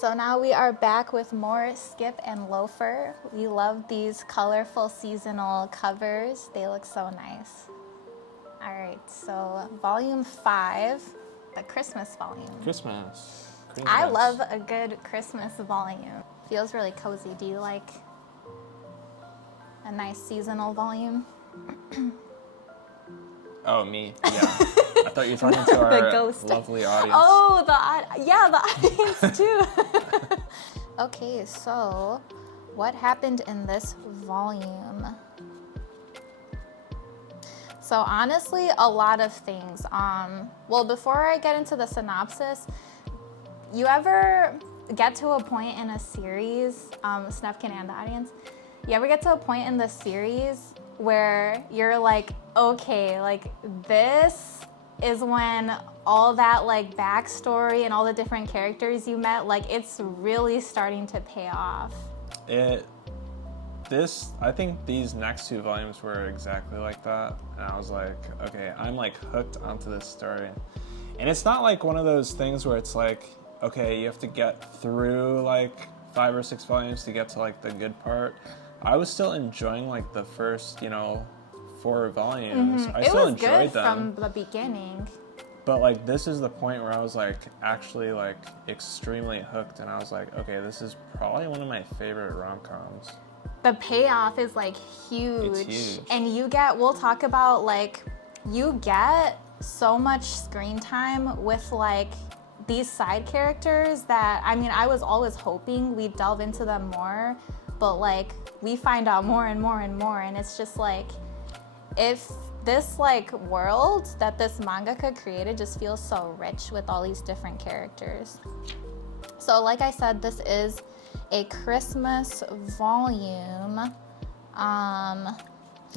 So now we are back with more Skip and Loafer. We love these colorful seasonal covers. They look so nice. All right, so volume 5, the Christmas volume. Christmas. I love a good Christmas volume. Feels really cozy. Do you like a nice seasonal volume? Oh, me? Yeah. I thought you were talking to our ghost. lovely audience. Oh, the audience too. Okay, so what happened in this volume? So honestly, a lot of things. Well, before I get into the synopsis, you ever get to a point in a series, Snufkin and the audience, you ever get to a point in the series where you're like, okay, like this is when all that like backstory and all the different characters you met, like it's really starting to pay off. I think these next 2 volumes were exactly like that. And I was like, okay, I'm like hooked onto this story. And it's not like one of those things where it's like, okay, you have to get through like 5 or 6 volumes to get to like the good part. I was still enjoying like the first, 4 volumes. I still enjoyed them. From the beginning. But like this is the point where I was like actually like extremely hooked, and I was like, okay, this is probably one of my favorite rom-coms. The payoff is like huge. It's huge. And we'll talk about like, you get so much screen time with like these side characters that, I mean, I was always hoping we'd delve into them more, but like we find out more and more and more, and it's just like, if this like world that this mangaka created just feels so rich with all these different characters. So like I said, this is a Christmas volume.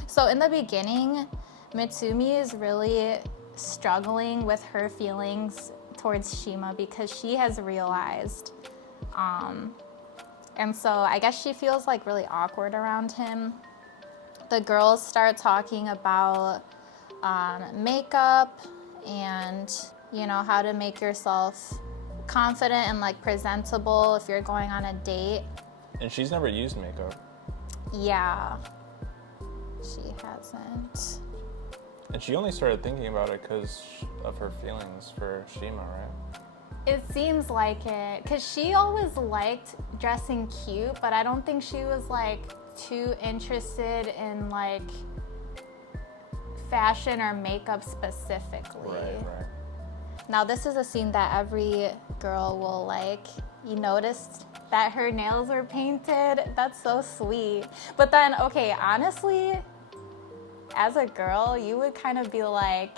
So in the beginning, Mitsumi is really struggling with her feelings towards Shima because she has realized. And so I guess she feels like really awkward around him. The girls start talking about makeup and, how to make yourself confident and like presentable if you're going on a date. And she's never used makeup. Yeah, she hasn't. And she only started thinking about it because of her feelings for Shima, right? It seems like it, because she always liked dressing cute, but I don't think she was like too interested in like fashion or makeup specifically. Right. Now this is a scene that every girl will like. You noticed that her nails were painted? That's so sweet. But then, okay, honestly, as a girl, you would kind of be like,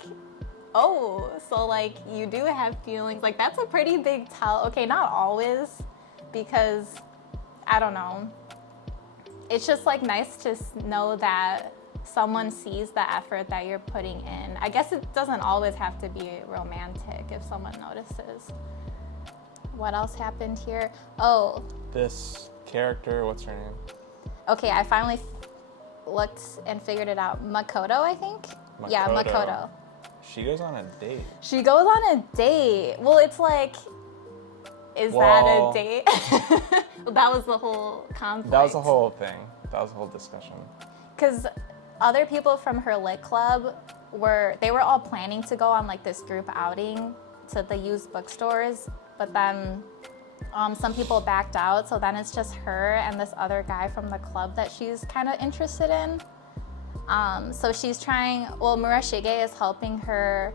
oh, so like you do have feelings. Like that's a pretty big tell. Okay, not always, because I don't know. It's just like nice to know that someone sees the effort that you're putting in. I guess it doesn't always have to be romantic if someone notices. What else happened here? Oh. This character, what's her name? Okay, I finally looked and figured it out. Makoto, I think? Makoto. Yeah, Makoto. She goes on a date. She goes on a date. Well, it's like, is that a date? Well, that was the whole conflict. That was the whole thing. That was the whole discussion. Because other people from her lit club were all planning to go on like this group outing to the used bookstores, but then some people backed out, so then it's just her and this other guy from the club that she's kind of interested in. So she's Murashige is helping her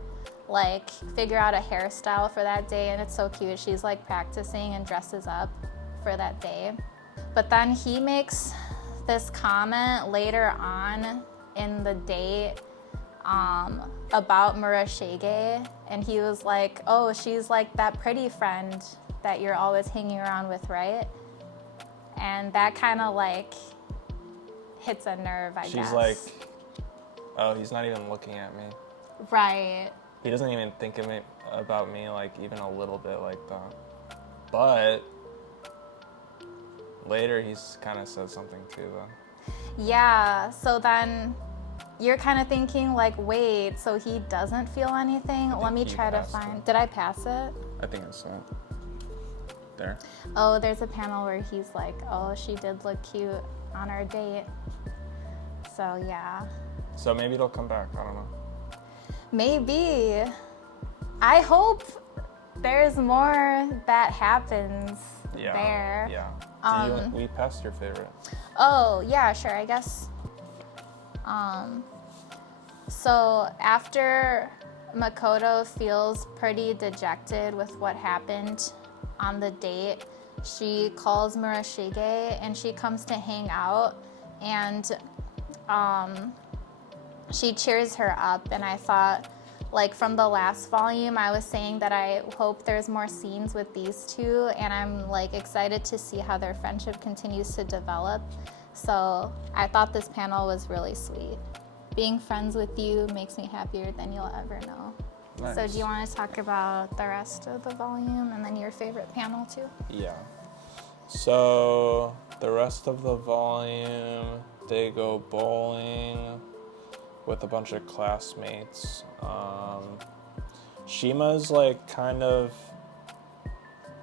like figure out a hairstyle for that day, and it's so cute. She's like practicing and dresses up for that day. But then he makes this comment later on in the date about Murashige, and he was like, oh, she's like that pretty friend that you're always hanging around with, right? And that kind of like hits a nerve, I guess. She's like, oh, he's not even looking at me. Right. He doesn't even think about me like even a little bit like that. But later he's kind of said something too though. Yeah, so then you're kind of thinking like, wait, so he doesn't feel anything? Let me try to find, did I pass it? I think I saw it. there? Oh, there's a panel where he's like, oh, she did look cute on our date. So yeah. So maybe it'll come back. I don't know. Maybe. I hope there's more that happens there. Yeah. We passed your favorite. Oh, yeah, sure, I guess. So after Makoto feels pretty dejected with what happened on the date, she calls Murashige and she comes to hang out, and she cheers her up. And I thought, like, from the last volume, I was saying that I hope there's more scenes with these two, and I'm like excited to see how their friendship continues to develop. So I thought this panel was really sweet. Being friends with you makes me happier than you'll ever know. Nice. So do you want to talk about the rest of the volume and then your favorite panel too? Yeah. So the rest of the volume, they go bowling with a bunch of classmates. Shima's like kind of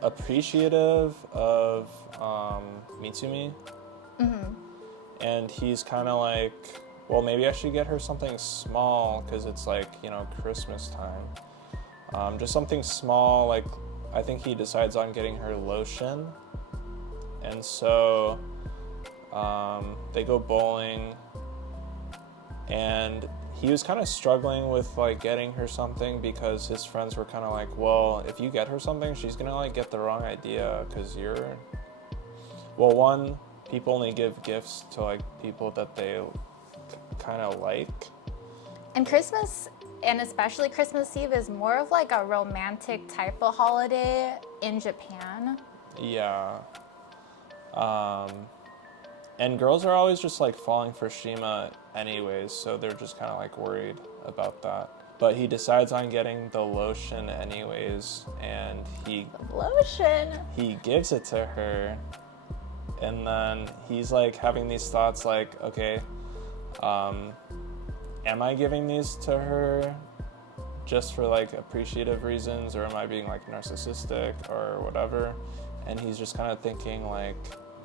appreciative of Mitsumi. Mm-hmm. And he's kind of like, well, maybe I should get her something small because it's like, you know, Christmas time. Just something small, like I think he decides on getting her lotion. And so they go bowling, and he was kind of struggling with like getting her something because his friends were kind of like, well, if you get her something, she's gonna like get the wrong idea because well, one, people only give gifts to like people that they kind of like. And Christmas, and especially Christmas Eve, is more of like a romantic type of holiday in Japan. Yeah. And girls are always just like falling for Shima anyways, so they're just kind of like worried about that. But he decides on getting the lotion anyways, and Lotion. he gives it to her, and then he's like having these thoughts like, okay, am I giving these to her just for like appreciative reasons, or am I being like narcissistic or whatever? And he's just kind of thinking like,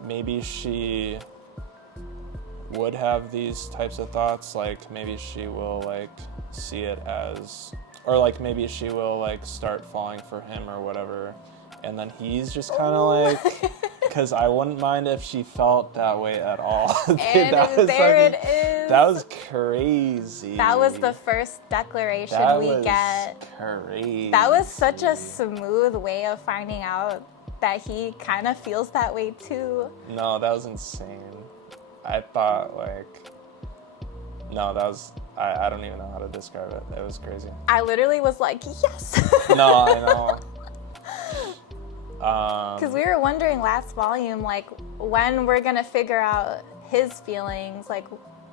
maybe she would have these types of thoughts, like maybe she will like see it as, or like maybe she will like start falling for him or whatever. And then he's just kind of like, because I wouldn't mind if she felt that way at all. Dude, And there it is. That was crazy. That was the first declaration we get. Crazy. That was such a smooth way of finding out that he kind of feels that way too. No, that was insane. I thought like, no, that was, I don't even know how to describe it. It was crazy. I literally was like, yes. No, I know. Because we were wondering last volume, like, when we're gonna figure out his feelings, like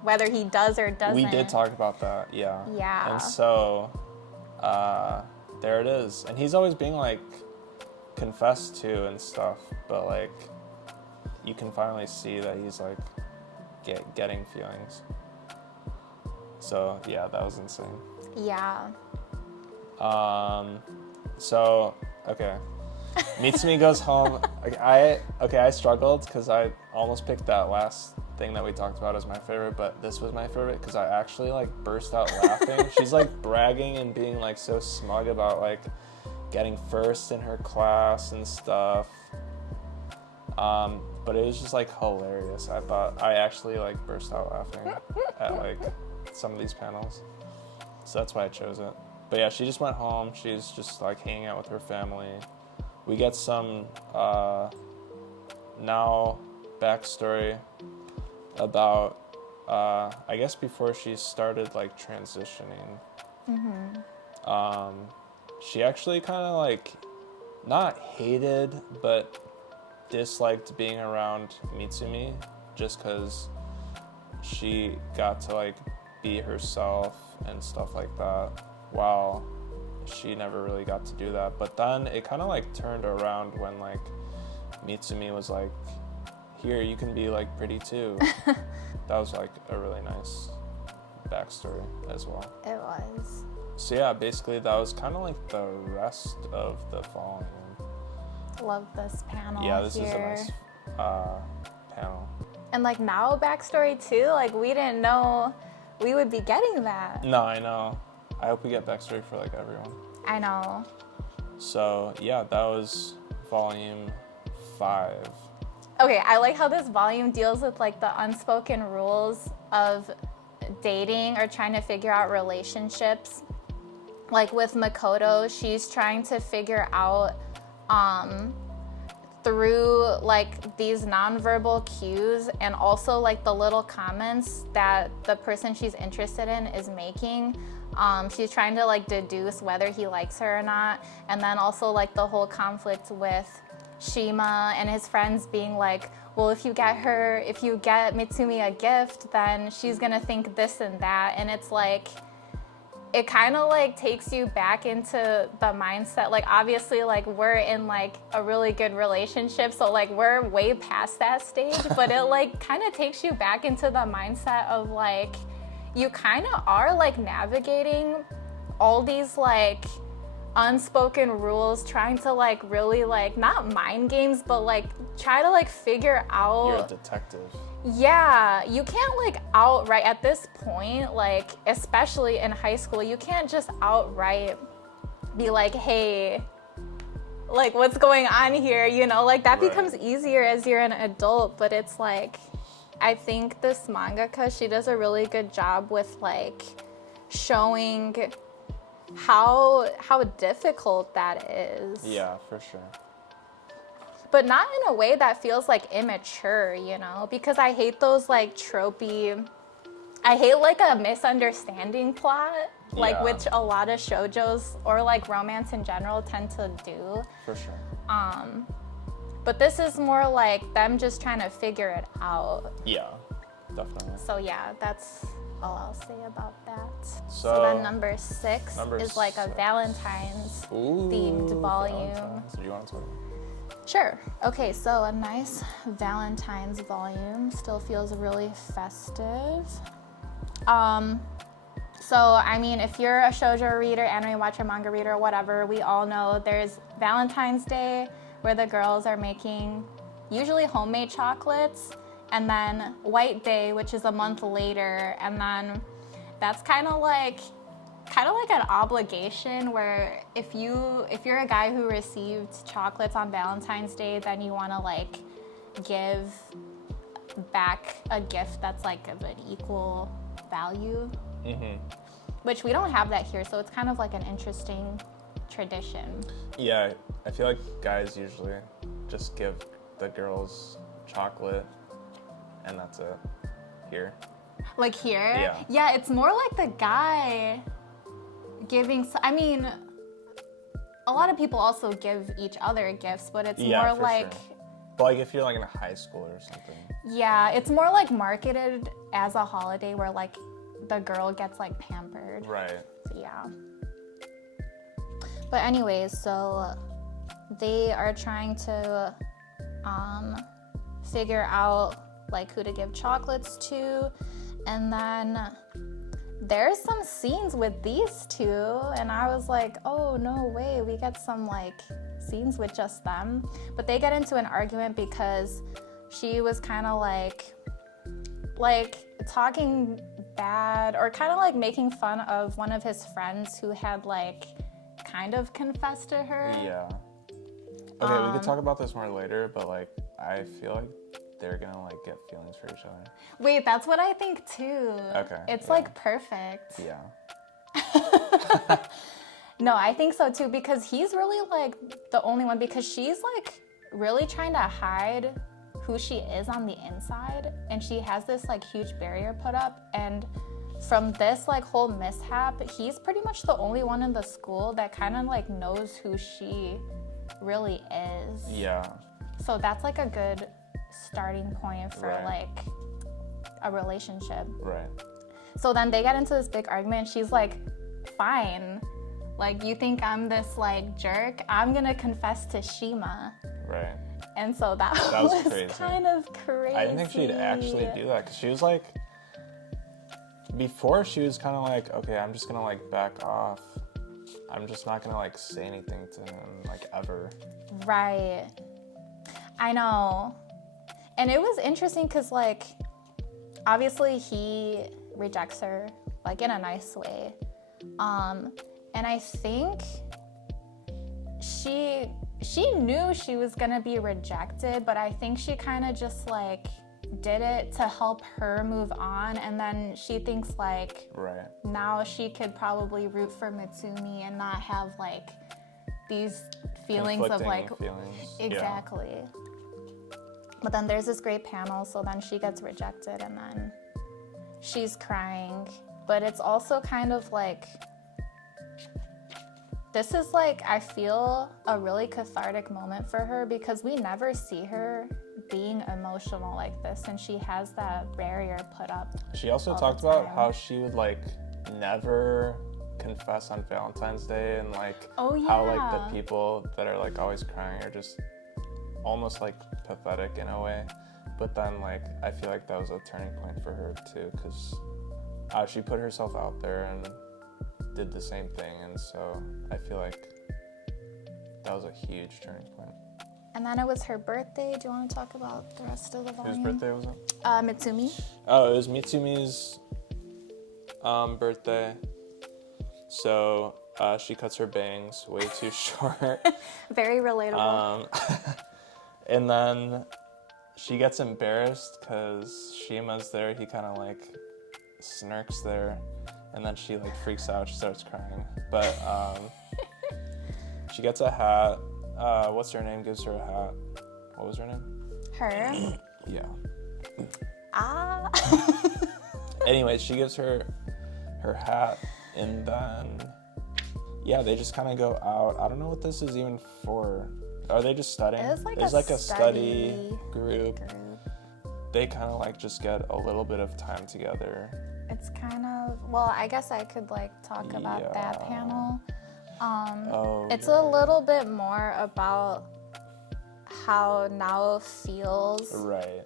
whether he does or doesn't. We did talk about that, yeah. Yeah. And so, there it is. And he's always being like confessed to and stuff, but like, you can finally see that he's like getting feelings. So yeah, that was insane. Yeah. So okay. Mitsumi goes home. I struggled because I almost picked that last thing that we talked about as my favorite, but this was my favorite because I actually like burst out laughing. She's like bragging and being like so smug about like getting first in her class and stuff. But it was just like hilarious. I actually like burst out laughing at like some of these panels. So that's why I chose it. But yeah, she just went home. She's just like hanging out with her family. We get some now backstory about I guess before she started like transitioning. Mm-hmm. She actually kind of like not hated but disliked being around Mitsumi just because she got to like be herself and stuff like that, while she never really got to do that. But then it kind of like turned around when like Mitsumi was like, here, you can be like pretty too. That was like a really nice backstory as well. It was. So yeah, basically that was kind of like the rest of the volume. Love this panel Yeah, this here. is a nice panel. And like now backstory too, like we didn't know we would be getting that. No, I know. I hope we get backstory for like everyone. I know. So yeah, that was volume 5. Okay, I like how this volume deals with like the unspoken rules of dating or trying to figure out relationships. Like with Makoto, she's trying to figure out through like these nonverbal cues and also like the little comments that the person she's interested in is making. She's trying to like deduce whether he likes her or not. And then also like the whole conflict with Shima and his friends being like, well, if you get Mitsumi a gift, then she's gonna think this and that. And it's like, it kind of like takes you back into the mindset. Like obviously like we're in like a really good relationship, so like we're way past that stage, but it like kind of takes you back into the mindset of like you kind of are like navigating all these like unspoken rules, trying to like really like not mind games, but like try to like figure out. You're a detective. Yeah, you can't like outright at this point, like especially in high school, you can't just outright be like, hey, like what's going on here, you know, like that Right. becomes easier as you're an adult. But it's like, I think this mangaka, she does a really good job with like showing how difficult that is. Yeah, for sure. But not in a way that feels like immature, you know? Because I hate those like tropey, I hate like a misunderstanding plot, like Yeah. which a lot of shoujos or like romance in general tend to do. For sure. But this is more like them just trying to figure it out. Yeah, definitely. So yeah, that's all I'll say about that. So then number 6 number is like a 6. Valentine's Ooh, themed volume. Valentine's. Do you want to talk about it? Sure. Okay, so a nice Valentine's volume. Still feels really festive. So, I mean, if you're a shoujo reader, anime watcher, manga reader, whatever, we all know there's Valentine's Day, where the girls are making usually homemade chocolates, and then White Day, which is a month later, and then that's kind of like an obligation where if you're a guy who received chocolates on Valentine's Day, then you want to like give back a gift that's like of an equal value. Which we don't have that here, so it's kind of like an interesting tradition. Yeah, I feel like guys usually just give the girls chocolate and that's it. Here. Like here? Yeah. Yeah, it's more like the guy giving, I mean, a lot of people also give each other gifts, but it's more for like, sure. But like if you're like in a high school or something. yeah, it's more like marketed as a holiday where like the girl gets like pampered. Right. So, yeah. But anyways, so they are trying to figure out like who to give chocolates to, and then there's some scenes with these two, and I was like, oh no way, we get some like scenes with just them. But they get into an argument because she was kind of like talking bad or kind of like making fun of one of his friends who had like kind of confessed to her. Yeah. Okay, we could talk about this more later, but like I feel like they're gonna like get feelings for each other. Wait, that's what I think too. Okay, It's yeah. like perfect. Yeah. No, I think so too, because he's really like the only one, because she's like really trying to hide who she is on the inside, and she has this like huge barrier put up, and from this like whole mishap, he's pretty much the only one in the school that kind of like knows who she really is. Yeah. So that's like a good starting point for Right. like a relationship. Right. So then they get into this big argument. She's like, fine. Like, you think I'm this like jerk? I'm gonna confess to Shima. Right. And so that was was crazy. kind of crazy. I didn't think she'd actually do that because she was like, before she was kind of like, okay, I'm just gonna like back off, I'm just not gonna like say anything to him like ever. Right. I know. And it was interesting because like obviously he rejects her like in a nice way. And I think she knew she was gonna be rejected, but I think she kind of just like did it to help her move on, and then she thinks like Right. now she could probably root for Mitsumi and not have like these feelings of like feelings. exactly. Yeah. But then there's this great panel, so then she gets rejected and then she's crying, but it's also kind of like this is like, I feel a really cathartic moment for her because we never see her being emotional like this, and she has that barrier put up. She also talked about how she would like never confess on Valentine's Day, and like how like the people that are like always crying are just almost like pathetic in a way. But then like I feel like that was a turning point for her too, because she put herself out there and did the same thing, and so I feel like that was a huge turning point. And then it was her birthday. Do you want to talk about the rest of the volume? Whose birthday was it? Mitsumi. Oh, it was Mitsumi's birthday. So she cuts her bangs way too short. Very relatable. And then she gets embarrassed because Shima's there. He kind of like smirks there. And then she like freaks out, she starts crying. But she gets a hat. What's her name gives her a hat? What was her name? Her? Yeah. Ah. Anyway, she gives her hat, and then yeah, they just kind of go out. I don't know what this is even for. Are they just studying? It was like There's a like a study study group. They kind of like just get a little bit of time together. It's kind of, well, I guess I could like talk about that panel. It's a little bit more about how Nao feels. Right.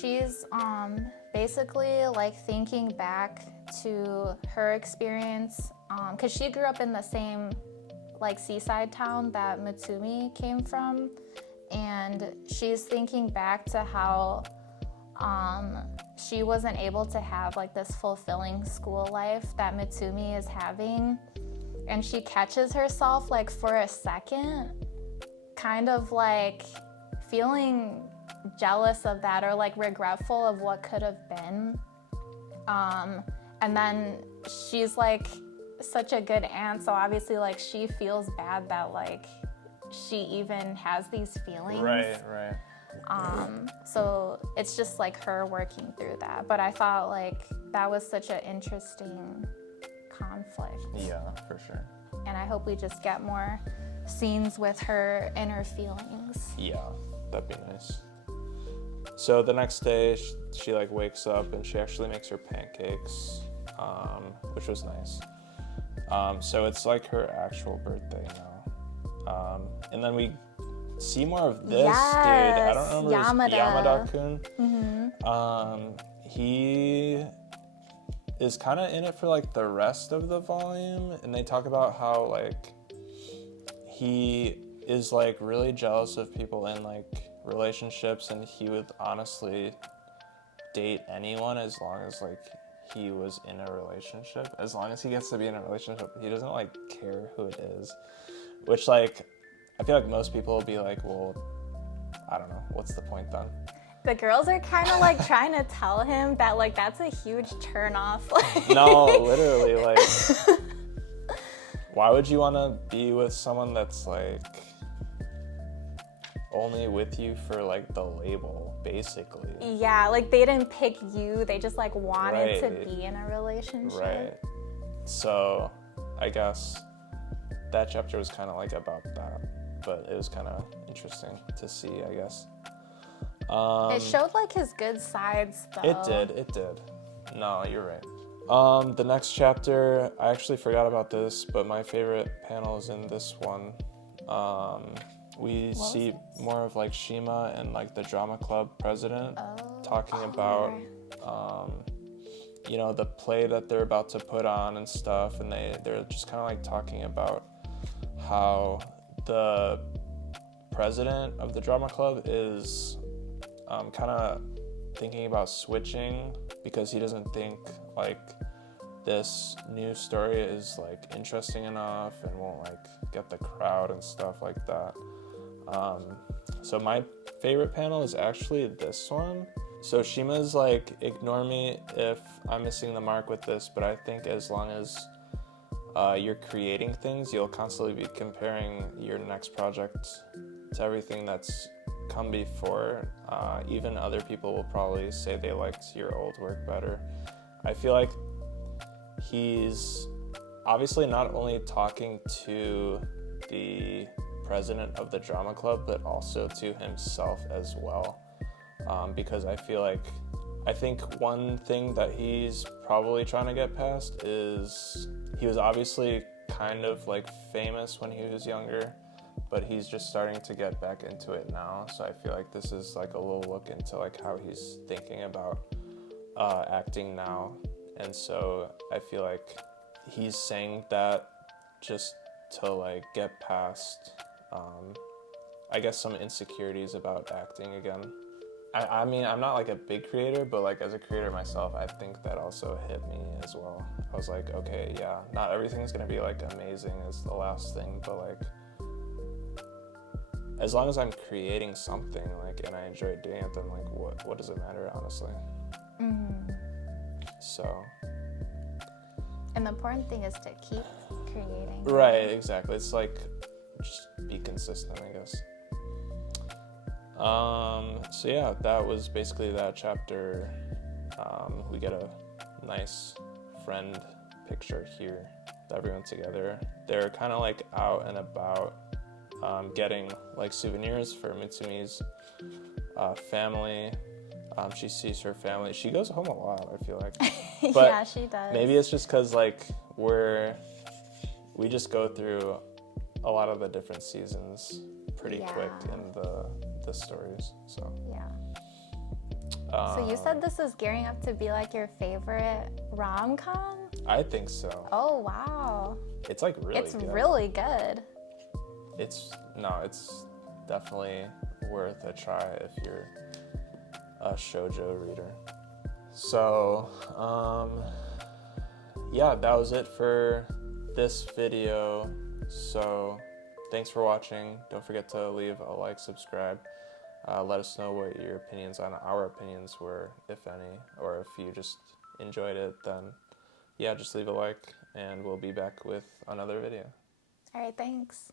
She's basically like thinking back to her experience, because she grew up in the same like seaside town that Mitsumi came from, and she's thinking back to how she wasn't able to have like this fulfilling school life that Mitsumi is having, and she catches herself like for a second kind of like feeling jealous of that or like regretful of what could have been, and then she's like such a good aunt, so obviously like she feels bad that like she even has these feelings. Right. So it's just like her working through that. But I thought like that was such an interesting conflict. Yeah, for sure. And I hope we just get more scenes with her inner feelings. Yeah, that'd be nice. So the next day, she like wakes up and she actually makes her pancakes, which was nice. So it's like her actual birthday now. And then we see more of this dude. I don't remember Yamada-kun. He is kind of in it for like the rest of the volume, and they talk about how like he is like really jealous of people in like relationships, and he would honestly date anyone as long as like he was in a relationship. As long as he gets to be in a relationship, he doesn't like care who it is, which like I feel like most people will be like, well, I don't know, what's the point then? The girls are kind of like trying to tell him that like that's a huge turn off. No, literally, like, why would you want to be with someone that's like only with you for like the label, basically? Yeah, like they didn't pick you, they just like wanted to be in a relationship. Right. So I guess that chapter was kind of like about that, but it was kind of interesting to see, I guess. It showed like his good sides though. It did. No, you're right. The next chapter, I actually forgot about this, but my favorite panel is in this one. We see more of like Shima and like the drama club president talking about you know, the play that they're about to put on and stuff, and they're just kind of like talking about how the president of the drama club is kind of thinking about switching because he doesn't think like this new story is like interesting enough and won't like get the crowd and stuff like that. So my favorite panel is actually this one. So Shima's like, ignore me if I'm missing the mark with this, but I think as long as you're creating things, you'll constantly be comparing your next project to everything that's come before. Even other people will probably say they liked your old work better. I feel like he's obviously not only talking to the president of the drama club, but also to himself as well. Because I think one thing that he's probably trying to get past is he was obviously kind of like famous when he was younger, but he's just starting to get back into it now. So I feel like this is like a little look into like how he's thinking about acting now. And so I feel like he's saying that just to like get past, I guess, some insecurities about acting again. I mean, I'm not like a big creator, but like as a creator myself, I think that also hit me as well. I was like, okay, yeah, not everything's gonna be like amazing as the last thing, but like as long as I'm creating something like and I enjoy doing it, then like what does it matter, honestly? Mm-hmm. So. And the important thing is to keep creating. Right, exactly. It's like just be consistent, I guess. So yeah, that was basically that chapter. We get a nice friend picture here with everyone together. They're kind of like out and about, getting like souvenirs for Mitsumi's family. She sees her family. She goes home a lot, I feel like. But yeah, she does. maybe it's just because like we just go through a lot of the different seasons pretty quick in the stories. So yeah. So you said this is gearing up to be like your favorite rom-com? I think so. Oh wow. It's like really it's good. really good. It's definitely worth a try if you're a shoujo reader. So yeah, that was it for this video. So thanks for watching. Don't forget to leave a like, subscribe. Let us know what your opinions on our opinions were, if any, or if you just enjoyed it, then yeah, just leave a like and we'll be back with another video. All right, thanks.